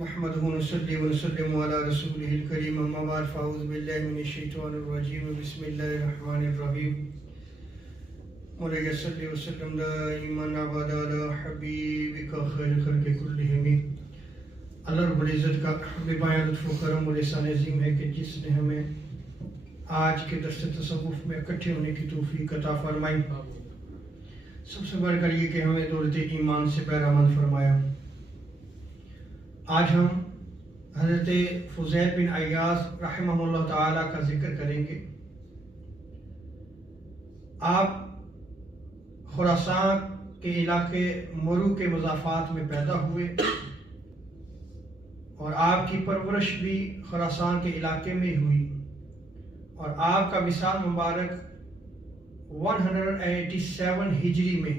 نحمده ونصلي ونسلم على رسوله الكريم أما بعد فأعوذ بالله من الشيطان الرجيم بسم الله الرحمن الرحيم مولاي صل وسلم دائما أبدا على حبيبك خير خلق كلهم۔ اللہ رب العزت کا بے لطف و کرم و احسان عظیم ہے کہ جس نے ہمیں آج کے درس تصوف میں اکٹھے ہونے کی توفیق عطا فرمائی۔ سب سے بڑھ کر یہ کہ ہمیں دولت ایمان سے بہرامند فرمایا۔ آج ہم حضرت فضیل بن عیاض رحمہ اللہ تعالی کا ذکر کریں گے۔ آپ خراسان کے علاقے مرو کے مضافات میں پیدا ہوئے اور آپ کی پرورش بھی خراسان کے علاقے میں ہوئی، اور آپ کا وصال مبارک 187 ہجری میں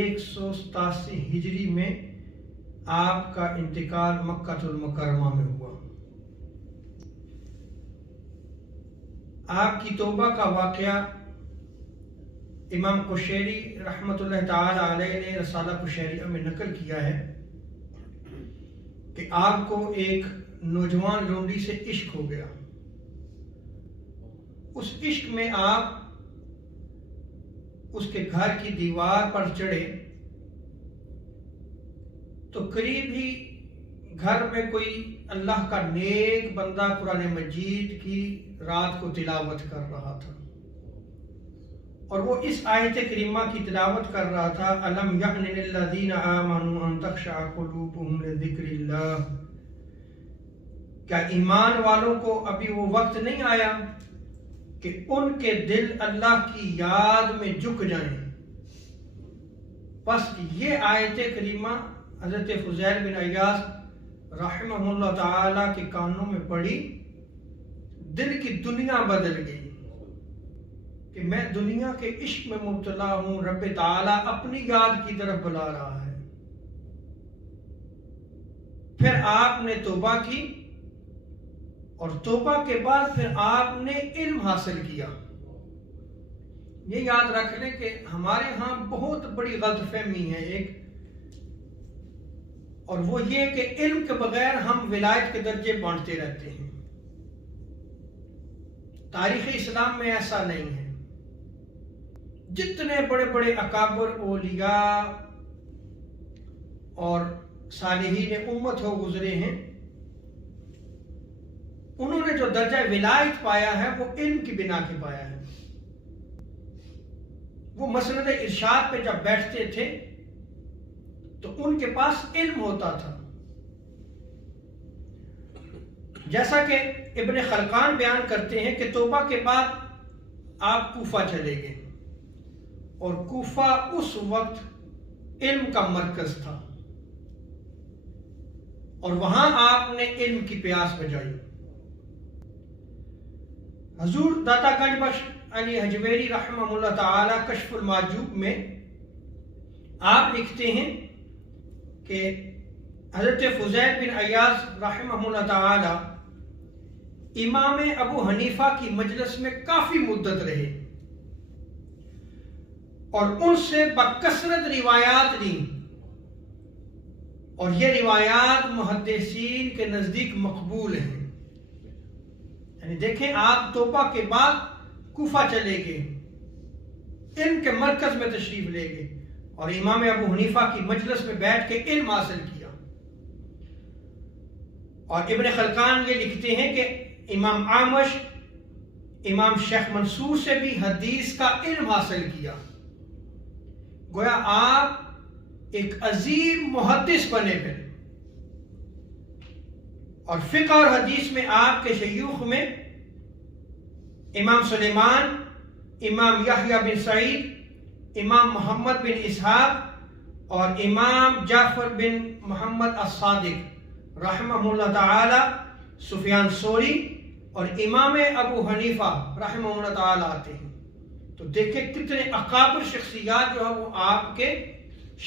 187 ہجری میں آپ کا انتقال مکہ المکرمہ میں ہوا۔ آپ کی توبہ کا واقعہ امام قشیری رحمۃ اللہ تعالی علیہ نے رسالہ قشیریہ میں نقل کیا ہے کہ آپ کو ایک نوجوان لونڈی سے عشق ہو گیا۔ اس عشق میں آپ اس کے گھر کی دیوار پر چڑھے تو قریب ہی گھر میں کوئی اللہ کا نیک بندہ قرآن مجید کی رات کو تلاوت کر رہا تھا، اور وہ اس آیت کریمہ کی تلاوت کر رہا تھا، أَلَمْ يَعْنِ لِلَّذِينَ آمَنُوا أَن تَخْشَعَ قُلُوبُهُمْ لِذِكْرِ اللَّهِ۔ کیا ایمان والوں کو ابھی وہ وقت نہیں آیا کہ ان کے دل اللہ کی یاد میں جھک جائیں؟ بس یہ آیت کریمہ حضرت فضیل بن عیاض رحمہ اللہ تعالی کے کانوں میں پڑی، دل کی دنیا بدل گئی کہ میں دنیا کے عشق میں مبتلا ہوں، رب تعالی اپنی یاد کی طرف بلا رہا ہے۔ پھر آپ نے توبہ کی، اور توبہ کے بعد پھر آپ نے علم حاصل کیا۔ یہ یاد رکھ لیں کہ ہمارے ہاں بہت بڑی غلط فہمی ہے ایک، اور وہ یہ کہ علم کے بغیر ہم ولایت کے درجے بانٹتے رہتے ہیں۔ تاریخ اسلام میں ایسا نہیں ہے۔ جتنے بڑے بڑے اکابر اولیاء اور صالحین امت ہو گزرے ہیں، انہوں نے جو درجہ ولایت پایا ہے وہ علم کی بنا کے پایا ہے۔ وہ مسند ارشاد پہ جب بیٹھتے تھے تو ان کے پاس علم ہوتا تھا۔ جیسا کہ ابن خلقان بیان کرتے ہیں کہ توبہ کے بعد آپ کوفہ چلے گئے، اور کوفہ اس وقت علم کا مرکز تھا، اور وہاں آپ نے علم کی پیاس بجائی۔ حضور داتا گنج بخش علی حجویری رحمہ اللہ تعالی کشف المعجوب میں آپ لکھتے ہیں کہ حضرت فضیل بن عیاض رحمہ اللہ تعالی امام ابو حنیفہ کی مجلس میں کافی مدت رہے، اور ان سے بکثرت روایات لیں، اور یہ روایات محدثین کے نزدیک مقبول ہیں۔ یعنی دیکھیں، آپ توبہ کے بعد کوفہ چلے گئے، علم کے مرکز میں تشریف لے گئے، اور امام ابو حنیفہ کی مجلس میں بیٹھ کے علم حاصل کیا۔ اور ابن خلقان یہ لکھتے ہیں کہ امام عامش امام شیخ منصور سے بھی حدیث کا علم حاصل کیا۔ گویا آپ ایک عظیم محدث بنے پھر، اور فقہ اور حدیث میں آپ کے شیوخ میں امام سلیمان، امام یحییٰ بن سعید، امام محمد بن اسحاق اور امام جعفر بن محمد الصادق رحمہ اللہ تعالی، سفیان ثوری اور امام ابو حنیفہ رحمہ اللہ تعالی آتے ہیں۔ تو دیکھیں کتنے اکابر شخصیات جو ہے وہ آپ کے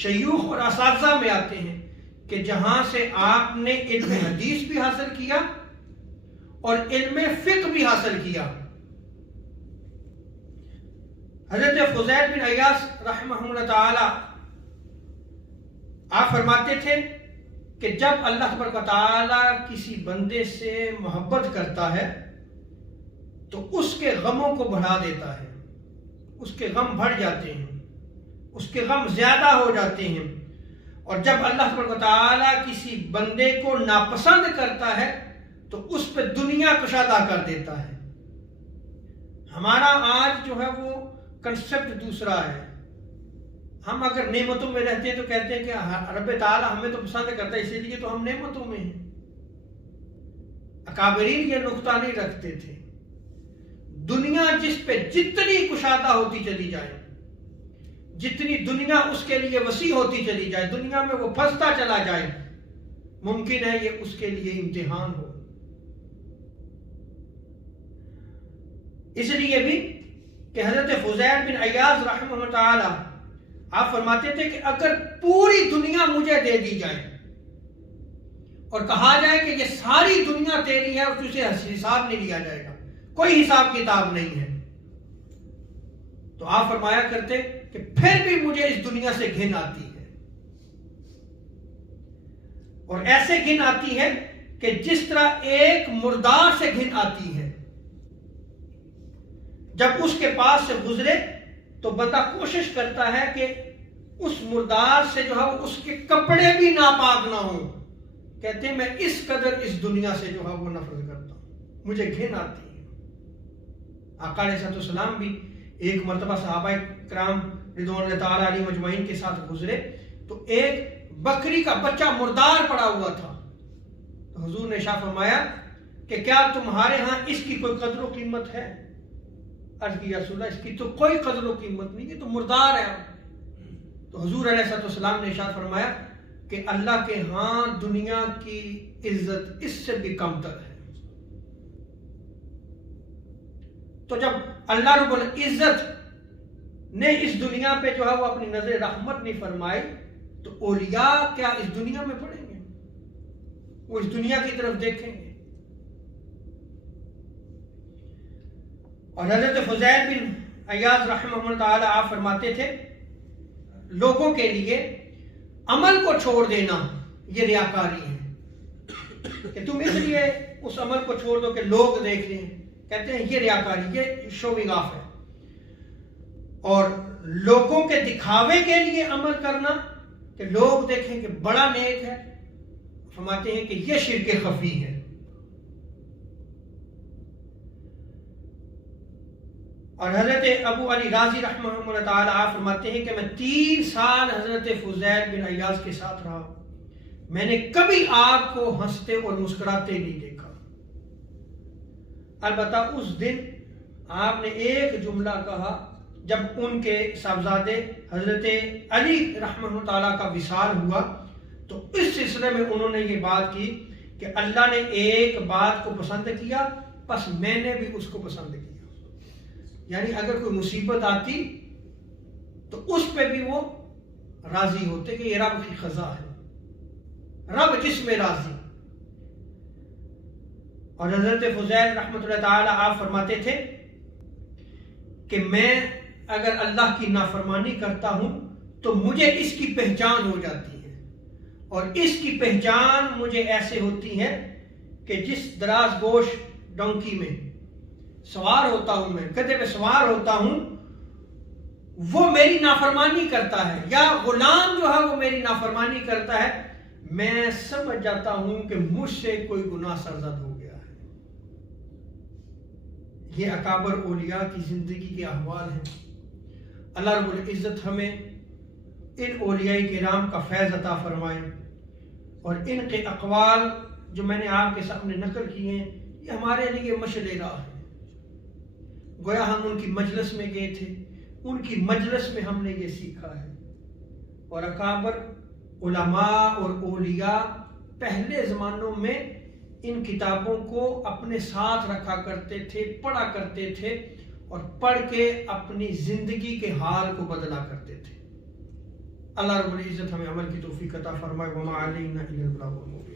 شیوخ اور اساتذہ میں آتے ہیں، کہ جہاں سے آپ نے علم حدیث بھی حاصل کیا اور علم فقہ بھی حاصل کیا۔ حضرت فضیل بن عیاض رحمہ اللہ تعالی آپ فرماتے تھے کہ جب اللہ تبارک و تعالیٰ کسی بندے سے محبت کرتا ہے تو اس کے غموں کو بڑھا دیتا ہے، اس کے غم بڑھ جاتے ہیں، اس کے غم زیادہ ہو جاتے ہیں. اور جب اللہ تبارک و تعالیٰ کسی بندے کو ناپسند کرتا ہے تو اس پہ دنیا کشادہ کر دیتا ہے. ہمارا آج جو ہے وہ کنسپٹ دوسرا ہے. ہم اگر نعمتوں میں رہتے ہیں تو کہتے ہیں کہ رب تعالیٰ ہمیں تو پسند کرتا ہے اسی لیے تو ہم نعمتوں میں ہیں. اکابرین یہ نقطہ نہیں رکھتے تھے. دنیا جس پہ جتنی کشادہ ہوتی چلی جائے، جتنی دنیا اس کے لیے وسیع ہوتی چلی جائے، دنیا میں وہ پھنستا چلا جائے، ممکن ہے یہ اس کے لیے امتحان ہو. اس لیے بھی کہ حضرت فضیل بن عیاض رحمہ اللہ تعالی آپ فرماتے تھے کہ اگر پوری دنیا مجھے دے دی جائے اور کہا جائے کہ یہ ساری دنیا تیری ہے اور تجھے حساب نہیں لیا جائے گا، کوئی حساب کتاب نہیں ہے، تو آپ فرمایا کرتے کہ پھر بھی مجھے اس دنیا سے گھن آتی ہے. اور ایسے گھن آتی ہے کہ جس طرح ایک مردار سے گھن آتی ہے. جب اس کے پاس سے گزرے تو بندہ کوشش کرتا ہے کہ اس مردار سے جو ہے اس کے کپڑے بھی ناپاک نہ ہوں. کہتے ہیں میں اس قدر اس دنیا سے جو ہے وہ نفرت کرتا ہوں، مجھے گھن آتی ہے. آقا علیہ السلام بھی ایک مرتبہ صحابہ کرام رضوان اللہ تعالیٰ علیہ مجمعین کے ساتھ گزرے تو ایک بکری کا بچہ مردار پڑا ہوا تھا. تو حضور نے ارشاد فرمایا کہ کیا تمہارے ہاں اس کی کوئی قدر و قیمت ہے؟ عرض کی یا رسول اللہ اس کی تو کوئی قدر و قیمت نہیں، یہ تو مردار ہے. تو حضور علیہ السلام نے ارشاد فرمایا کہ اللہ کے ہاں دنیا کی عزت اس سے بھی کم تر ہے. تو جب اللہ رب العزت نے اس دنیا پہ جو ہے وہ اپنی نظر رحمت نہیں فرمائی تو اولیاء کیا اس دنیا میں پڑیں گے؟ وہ اس دنیا کی طرف دیکھیں گے. اور حضرت فضیل بن عیاض رحمہ اللہ تعالی آپ فرماتے تھے لوگوں کے لیے عمل کو چھوڑ دینا یہ ریاکاری ہے کہ تم اس لیے اس عمل کو چھوڑ دو کہ لوگ دیکھ لیں. کہتے ہیں یہ ریاکاری، یہ شوونگ آف ہے. اور لوگوں کے دکھاوے کے لیے عمل کرنا کہ لوگ دیکھیں کہ بڑا نیک ہے، فرماتے ہیں کہ یہ شرک خفی ہے. اور حضرت ابو علی رازی رحمہ اللہ تعالی آپ فرماتے ہیں کہ میں 3 سال حضرت فضیل بن عیاض کے ساتھ رہا، میں نے کبھی آپ کو ہنستے اور مسکراتے نہیں دیکھا. البتہ اس دن آپ نے ایک جملہ کہا جب ان کے صاحبزادے حضرت علی رحمہ اللہ تعالیٰ کا وصال ہوا تو اس سلسلے میں انہوں نے یہ بات کی کہ اللہ نے ایک بات کو پسند کیا بس میں نے بھی اس کو پسند کیا. یعنی اگر کوئی مصیبت آتی تو اس پہ بھی وہ راضی ہوتے کہ یہ رب کی قضا ہے، رب جس میں راضی. اور حضرت فضیل رحمۃ اللہ تعالی آپ فرماتے تھے کہ میں اگر اللہ کی نافرمانی کرتا ہوں تو مجھے اس کی پہچان ہو جاتی ہے، اور اس کی پہچان مجھے ایسے ہوتی ہے کہ جس دراز گوش ڈونکی میں سوار ہوتا ہوں، میں گدھے پہ سوار ہوتا ہوں، وہ میری نافرمانی کرتا ہے یا غلام جو ہے وہ میری نافرمانی کرتا ہے، میں سمجھ جاتا ہوں کہ مجھ سے کوئی گناہ سرزد ہو گیا ہے. یہ اکابر اولیاء کی زندگی کے احوال ہیں. اللہ رب العزت ہمیں ان اولیاء کرام کا فیض عطا فرمائے اور ان کے اقوال جو میں نے آپ کے سامنے نقل کیے ہیں یہ ہمارے لیے مشعل راہ ہے. گویا ہم ان کی مجلس میں گئے تھے، ان کی مجلس میں ہم نے یہ سیکھا ہے. اور اکابر علماء اور اولیاء پہلے زمانوں میں ان کتابوں کو اپنے ساتھ رکھا کرتے تھے، پڑھا کرتے تھے اور پڑھ کے اپنی زندگی کے حال کو بدلا کرتے تھے. اللہ رب العزت ہمیں عمل کی توفیق عطا فرمائے. وما علینا الا البلاغ المبین.